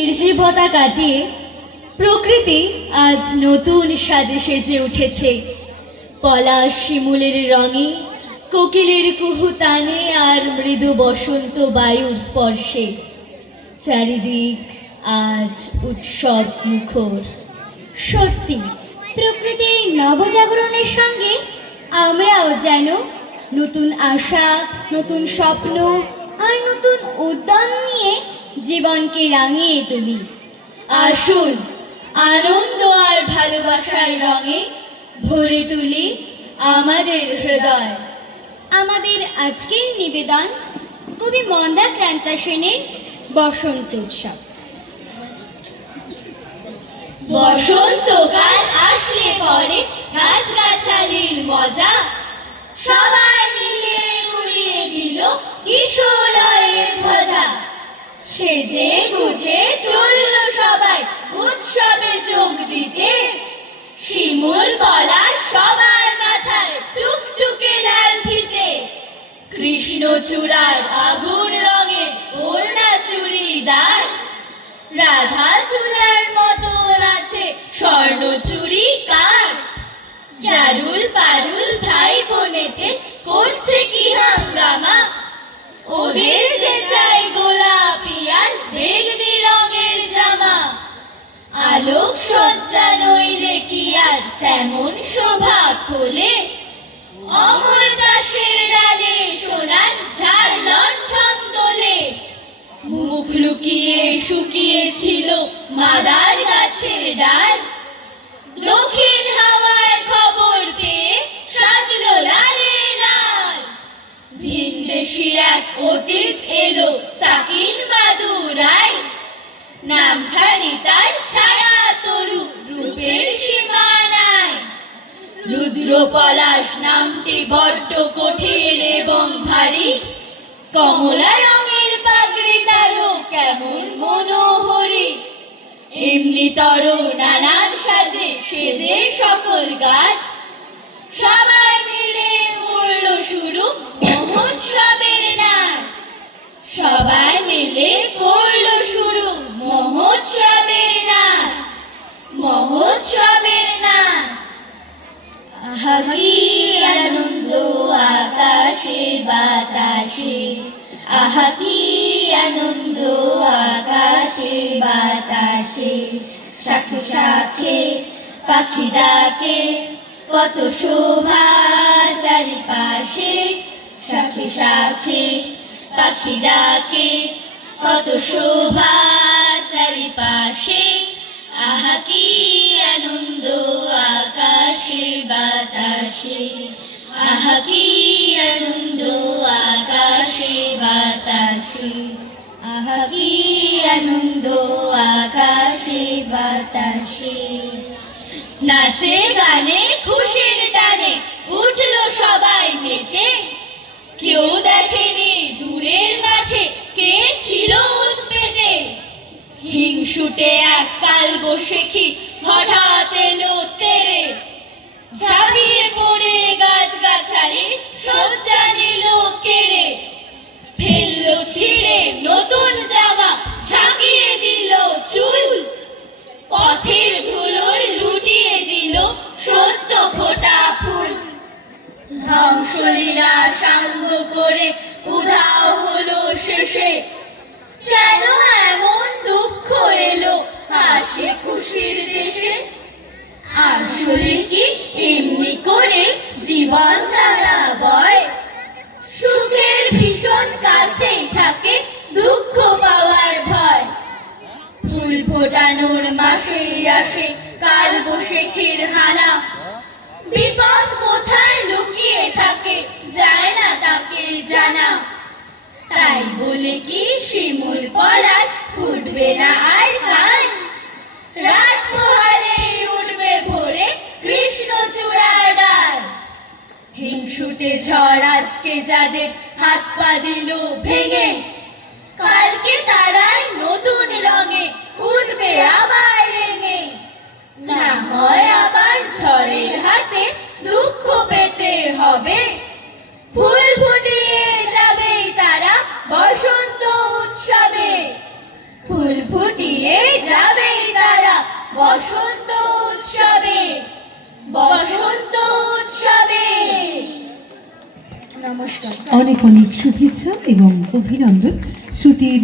নির্জীবতা কাটিয়ে প্রকৃতি আজ নতুন সাজে সেজে উঠেছে। পলাশ শিমুলের রঙে, কোকিলের কুহুতানে আর মৃদু বসন্ত বায়ুর স্পর্শে চারিদিক আজ উৎসব মুখর। সত্যি প্রকৃতির নবজাগরণের সঙ্গে আমরাও যেন নতুন আশা, নতুন স্বপ্ন আর নতুন উদ্যম নিয়ে জীবনকে রাঙিয়ে তুলি। আসুন আনন্দ আর ভালোবাসার রঙে ভরে তুলি আমাদের হৃদয়। আমাদের আজকের নিবেদন কবি মন্দাক্রান্ত সেনের বসন্ত উৎসব। বসন্তকাল আসলে পরে গাছগাছালির মজা সবাই মিলে উড়িয়ে দিল কিশোরের ধ্বজা। সেজে গুজে চলল সবাই উৎসবে যোগ দিতে। শিমুল পলাশ সবার মাথায় টুকটুকে লাল ফিতে। কৃষ্ণচূড়ার আগুন রঙে ওড়না চুড়িদার। রাধা চূড়ার মতন আছে স্বর্ণ চুড়ি কার। জারুল পারুল ভাই বোনেতে করছে কি হাঙ্গামা। ওদের যে চাই গোলাপি আর বেগনি রঙের জামা। আলোক সজ্জা নইলে কি আর তেমন শোভা খোলে। অমর দাসের ডালে সোনার ঝাড় লণ্ঠন তোলে। মুখ লুকিয়ে শুকিয়েছিল মাদার গাছের ডাল। দক্ষিণ হাওয়ার খবর পেয়ে সাজলো লালে লাল। ভিনদেশি এক অতীত এলো সাকিন মাদুরাই। নামখানি তার ছায়া তরু রূপের সীমানায়। রুদ্র পলাশ নামটি বড্ড কঠিন এবং ভারী। কমলা রঙের পাগড়ি তারও কেমন মনোহরী। এমনি তর নানান সাজে সেজে সকল গাছ। সবাই মিলে করল শুরু মহোৎসবের নাচ। সবাই মিলে করল শুরু মহোৎসবের নাচ। মহোৎসবের নাচ। আহা কি আনন্দ আকাশে বাতাসে। আহা কি আনন্দ আকাশে বাতাসে। শাখে শাখে পাখি ডাকে কত শোভা চারিপাশে। শাখে শাখে পাখি ডাকে কত শোভা চারিপাশে। আহা কি আনন্দ আকাশে বাতাসে। আহা কি আনন্দ আকাশে বাতাসে। আহা কি আনন্দ আকাশে বাতাসে। নাচে গানে খুশির টানে উঠলো সবাই মেতে। কেউ দেখেনি দূরের মাঠে কে ছিল উৎপেতে। হিংসুটে এক কালবৈশাখী হঠাৎ এলো তেরে। ঝাঁপিয়ে পড়ে গাছগাছালি সজ্জা নিল কেড়ে। ফেললো ছিঁড়ে নতুন জামা ঝাঁকিয়ে দিল চুল। পথের ধুলোয় লুটিয়ে দিল সদ্য ফোটা ফুল। ধ্বংসলীলা সাঙ্গ করে উধাও হলো শেষে। কেন এমন দুঃখ এলো হাসি খুশির দেশে। আসলে কি এমনি করে জীবন ধারা বয়। সুখের ভীষণ কাছেই থাকে দুঃখ পাওয়ার ভয়। ফুল ফোটানোর মাসে আসে কালবৈশাখীর হানা। বিপদ কোথায় লুকিয়ে থাকে যায় না তাকে জানা। তাই বলে কি শিমুল পলাশ উঠবে না আর কাল। রাত পোহালে উঠবে ভোরে কৃষ্ণচূড়ার ডাল। হিংসুটে ঝড় আজকে যাদের হাত পা দিল ভেঙে। কালকে তারাই নতুন রঙে উঠবে আবার রেঙে। না হয় আবার ঝড়ের হাতে দুঃখ পেতে হবে। ফুল ফুটিয়ে যাবে তারা বসন্ত উৎসবে। ফুল ফুটিয়ে বসন্ত উৎসবে, বসন্ত উৎসবে। নমস্কার। অনেক অনেক শুভেচ্ছা এবং অভিনন্দন শ্রুতির